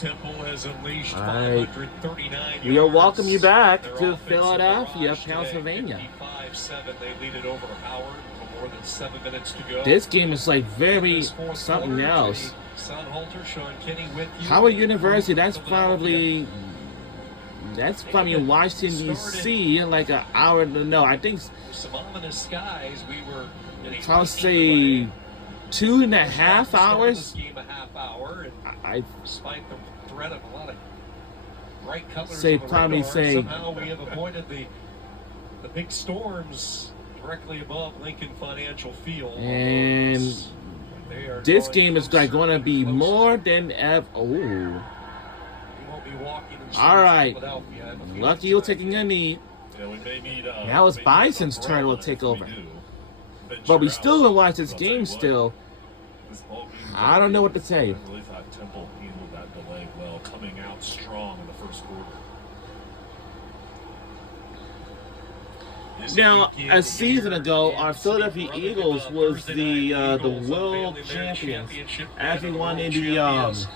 Temple has unleashed All right. 539 We will welcome you back Their to offensive Philadelphia, barrage today, Pennsylvania. 55-7. They lead it over Howard with more than 7 minutes to go. This game is like very This fourth something quarter, else. Jimmy Sunhalter, Sean Kenny with you. Howard University, that's Philadelphia. probably in Washington, D.C. like an hour. No, I think Some ominous skies. We were I'll say 2.5 hours. This game a half hour, and despite the threat of a lot of bright colors, say on the probably radar, say somehow we have avoided the big storms directly above Lincoln Financial Field. And this game is going to be more than ever. Oh. All right. Lucky you're taking a knee. Now it's Bison's turn to take over. But we still gonna watch this game still. I don't know what to say. I really thought Temple handled that delay well, coming out strong in the first quarter. Now, a season ago, our Philadelphia Eagles was the world champions. Everyone in the It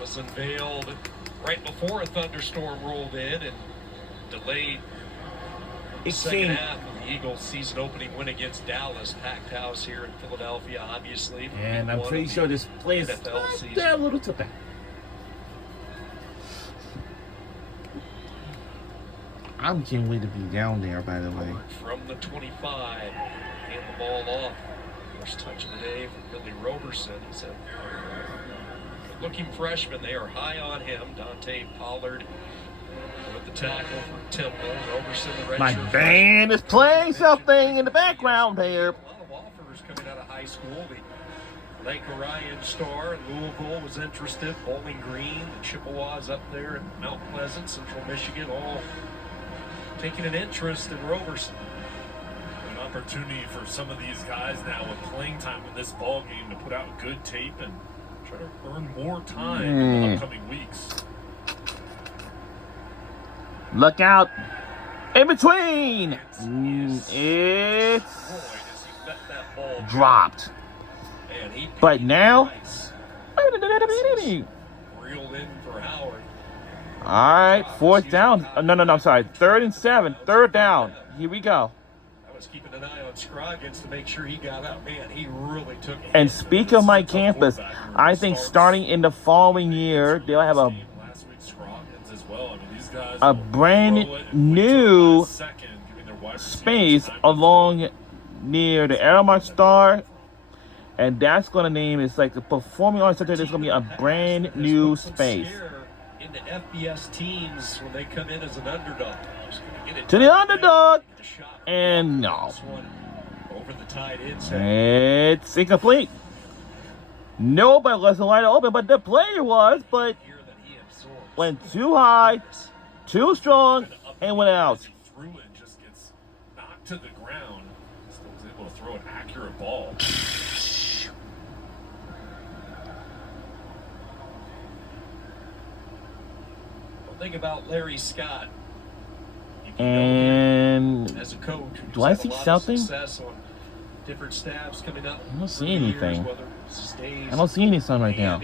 was unveiled right before a thunderstorm rolled in and delayed the second half of the Eagles' season opening win against Dallas. Packed house here in Philadelphia, obviously. And I'm pretty sure this place is a little too bad. I can't wait to be down there, by the way. From the 25, hand the ball off. First touch of the day from Billy Roberson. He's a looking freshman. They are high on him. Dante Pollard with the tackle for Temple. Roberson, the My redshirt band is playing something in the background here. A lot of offers coming out of high school. The Lake Orion star in Louisville was interested. Bowling Green, the Chippewas up there in Mount Pleasant, Central Michigan, all taking an interest in Roberson. An opportunity for some of these guys now with playing time in this ball game to put out good tape and try to earn more time in the upcoming weeks. Look out. In between. It's dropped. But now. Reeled in for Howard. All right, fourth down. No, I'm sorry. 3rd and 7. Third down. Here we go. I was keeping an eye on Scroggins to make sure he got out. Man, he really took it. And speak of my campus, I think starting in the following year, they'll have a brand new space along near the Aramark Star. And that's going to name, it's like a performing arts center. There's going to be a brand new space. In the FBS teams when they come in as an underdog. To the underdog. And no. Over the tight end. It's incomplete. Nobody wasn't wide open, but the player was, but went too high, too strong, and went out. Threw it and just gets knocked to the ground. Still was able to throw an accurate ball. Think about Larry Scott. And as a coach, do I see something? On different staffs coming up. I don't see anything. Days, I don't see any sun right now.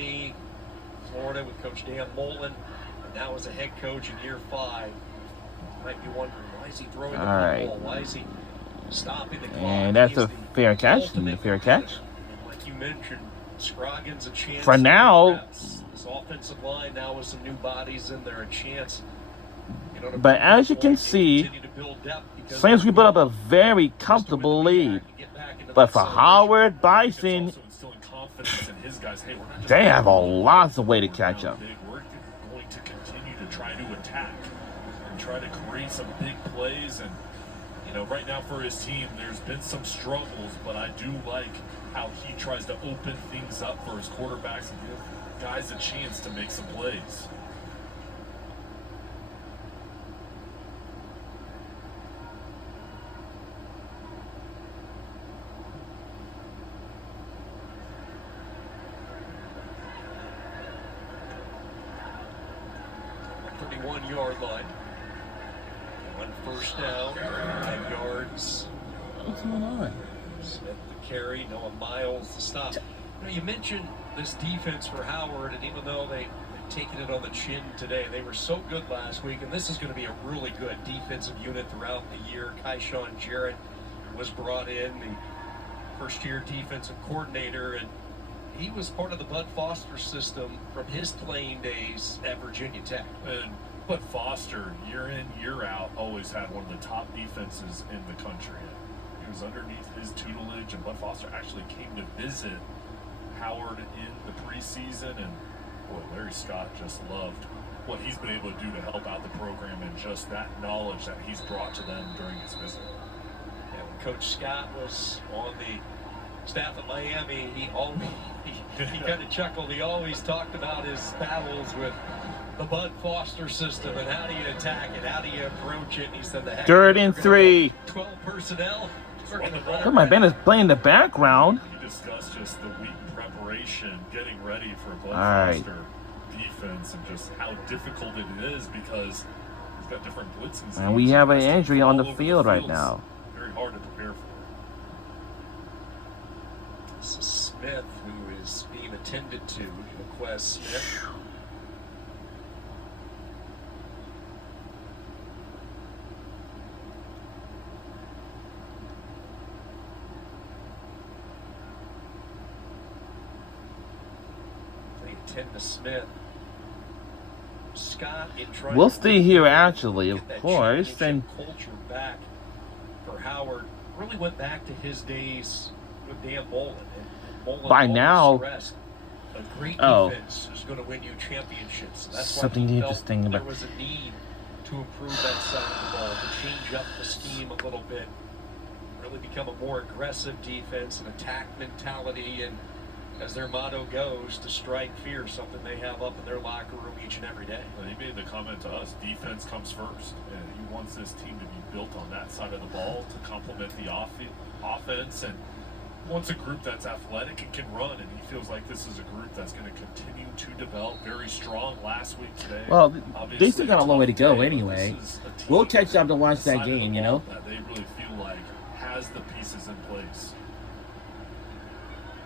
Florida with Coach Dan Mullen, and now as a head coach in year 5. You might be wondering, why is he throwing the football? Why is he stopping the clock? And that's a fair catch. A fair catch. Like you mentioned, Scroggins a chance. For now. This offensive line now with some new bodies in there, a chance. But as you can see, Flames we built up a very comfortable lead. But for Howard Bison, they have a lots of way to catch up. We're going to continue to try to attack and try to create some big plays. And, right now for his team, there's been some struggles, but I do like how he tries to open things up for his quarterbacks and give guys a chance to make some plays. Yard line. On first down, 5 yards. What's going on? Smith the carry, Noah Miles the stop. You mentioned this defense for Howard, and even though they've taken it on the chin today, they were so good last week, and this is going to be a really good defensive unit throughout the year. Keyshawn Jarrett was brought in, the first-year defensive coordinator, and he was part of the Bud Foster system from his playing days at Virginia Tech. And Bud Foster, year in, year out, always had one of the top defenses in the country. He was underneath his tutelage, and Bud Foster actually came to visit Howard in the preseason, and boy, Larry Scott just loved what he's been able to do to help out the program and just that knowledge that he's brought to them during his visit. Yeah, when Coach Scott was on the staff at Miami, he kind of chuckled. He always talked about his battles with the Bud Foster system and how do you attack it, how do you approach it. And he said the heck, 3rd and 3. 12 personnel. We're gonna run Oh, my around. band is playing in the background. He discussed just the week preparation, getting ready for Bud All right. Foster defense, and just how difficult it is because he's got different blitzing. And we schemes. have an He's injury all on the over field right fields. now. Very hard to prepare for. This is Smith, who is being attended to. Jaquez Smith. They attend to Smith. Scott in trying We'll to stay here, actually, of get that course. championship And culture back for Howard really went back to his days with Dan Mullen. And Mullen By always now- stressed a great Oh. defense is going to win you championships. That's Something why he interesting felt there about- was a need to improve that side of the ball, to change up the scheme a little bit, really become a more aggressive defense, an attack mentality, and as their motto goes, to strike fear, something they have up in their locker room each and every day. And he made the comment to us, defense comes first. And he wants this team to be built on that side of the ball to complement the offense. And wants a group that's athletic and can run. And he feels like this is a group that's going to continue to develop very strong last week today. Well, they Obviously, still got a long way to go tough day, but anyway. this is a team We'll catch up to watch side that of the game, you ball know? that they really feel like has the pieces in place.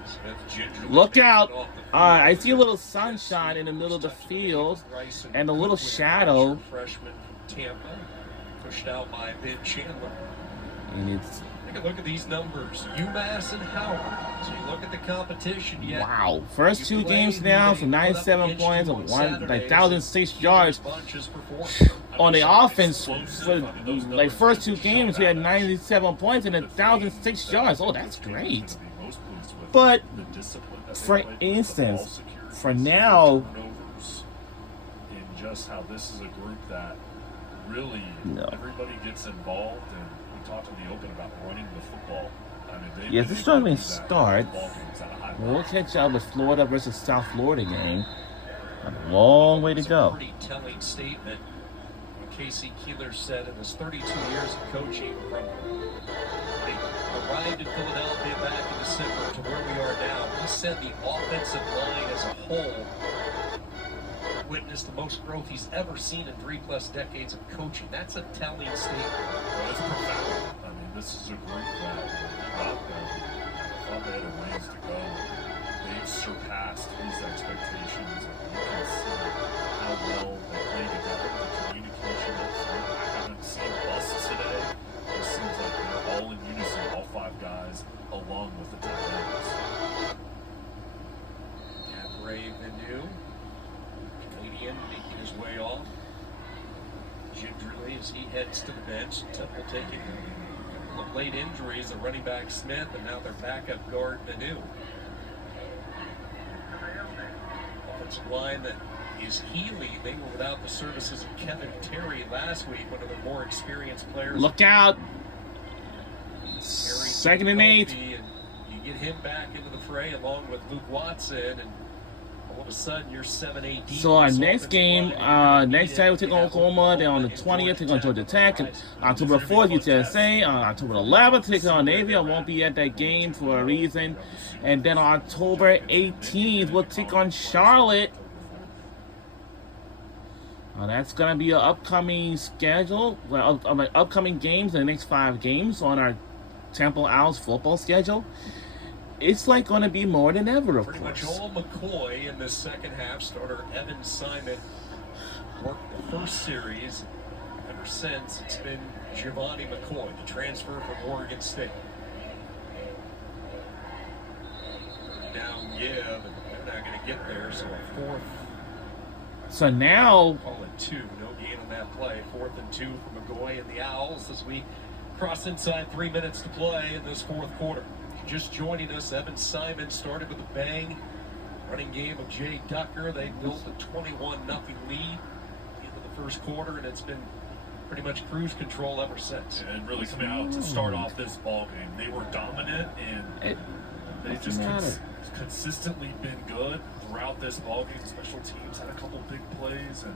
Smith gingerly Look taking it out. off the field. I see a little sunshine in the middle of the field Bryson and a little Goodwin, shadow. freshman from Tampa, pushed out by Ben Chandler. And it's, Take a look at these numbers. UMass and Howard. So you look at the competition. Yet wow. First two you play games who now they for put up 97 against points you of on one, Saturdays, like 1,006 and yards. each bunch is performing. On the offense, for I mean, those like numbers first two show games, we had that. 97 points and The 1,006 thing yards. Oh, that that's this team is great. gonna be most pleased with But is the discipline that they for play with, the instance, ball security, for now- turnovers, and just how this is a group that really No. everybody gets involved, and we talked in the open about running the football. I mean, they've Yes, been it's able to struggling do that in start. ball games at a high We'll level. catch up with Florida versus South Florida game. A long way to It's a go. pretty telling statement what Casey Keeler said in his 32 years of coaching from when he arrived in Philadelphia back in December to where we are now. He said the offensive line as a whole witnessed the most growth he's ever seen in 3+ decades of coaching. That's a telling statement. Well, it's profound. I mean, this is a group that when he got them, I thought they had a ways to go. They've surpassed his expectations, and you can see how well they play together. The communication up front. I haven't seen busts today. It seems like they're all in unison, all 5 guys, along with the tight ends. Gabriel Venu, Canadian, making his way off gingerly as he heads to the bench. Temple taking a couple of late injuries, the running back Smith, and now their backup guard Venu. Offensive line that is healing. They were without the services of Kevin Terry last week, one of their more experienced players. Look out. Terry 2nd and 8. Kofi, and you get him back into the fray along with Luke Watson, and all of a sudden you're 7-8 deep. So our This next offensive game, line, next time we take on Oklahoma. Then on the 20th, take on Georgia Tech. And October 4th, UTSA. On October 11th, take on Navy. I won't be at that game for a reason. And then on October 18th, we'll take on Charlotte. That's gonna be an upcoming schedule. Well, upcoming games, the next 5 games on our Temple Owls football schedule. it's like going to be more than ever, of Pretty much course. all McCoy in this second half. Starter Evan Simon worked the first series. Ever since, it's been Giovanni McCoy, the transfer from Oregon State. Now give, and they're not going to get there, so a fourth. So now, Call it 2. No gain on that play. 4th and 2 for McCoy and the Owls as we cross inside 3 minutes to play in this fourth quarter. Just joining us, Evan Simon started with a bang. Running game of Jay Ducker. They built a 21-0 lead at the end of the first quarter, and it's been pretty much cruise control ever since. And really coming out to start off this ball game, they were dominant and they just consistently been good throughout this ball game. Special teams had a couple big plays, and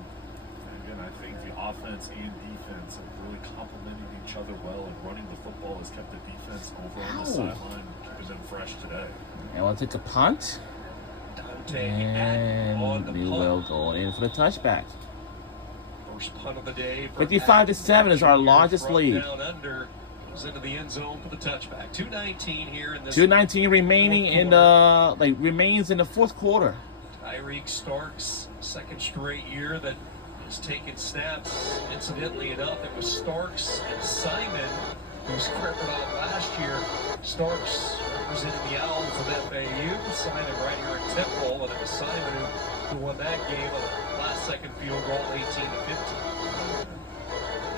again, I think the offense and defense have really complemented each other well, and running the football has kept the defense over on the sideline, keeping them fresh today. and we'll take a punt, Dante and on the we punt. will go in for the touchback. First punt of the day. 55-7 is our largest From lead. Down under, goes into the end zone for the touchback. 2:19 here in this. 2:19 remaining in the remains in the fourth quarter. Tyreek Starks, second straight year that has taken snaps. Incidentally enough, it was Starks and Simon who squared it off last year. Starks representing the Owls of FAU. Simon right here at Temple, and it was Simon who won that game on a last-second field goal, 18-15.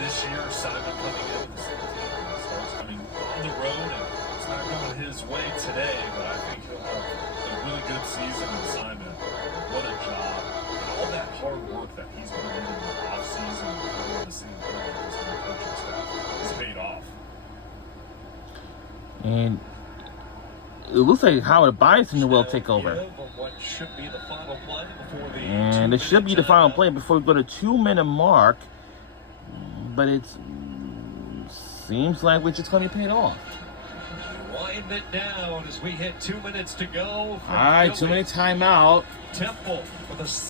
This year, Simon coming in with the same team. Starts coming on the road, and it's not going his way today, but I think he'll have a really good season in Simon. What a job. And all that hard work that he's put in the offseason and the same coach with his new coaching staff has paid off. And it looks like Howard Bison will take over. What should be the final play before the And it should be the final play before we go to 2-minute mark. But it seems like we're just going to be paid off. Wind it down as we hit 2 minutes to go. All right, 2-minute timeout. Temple with a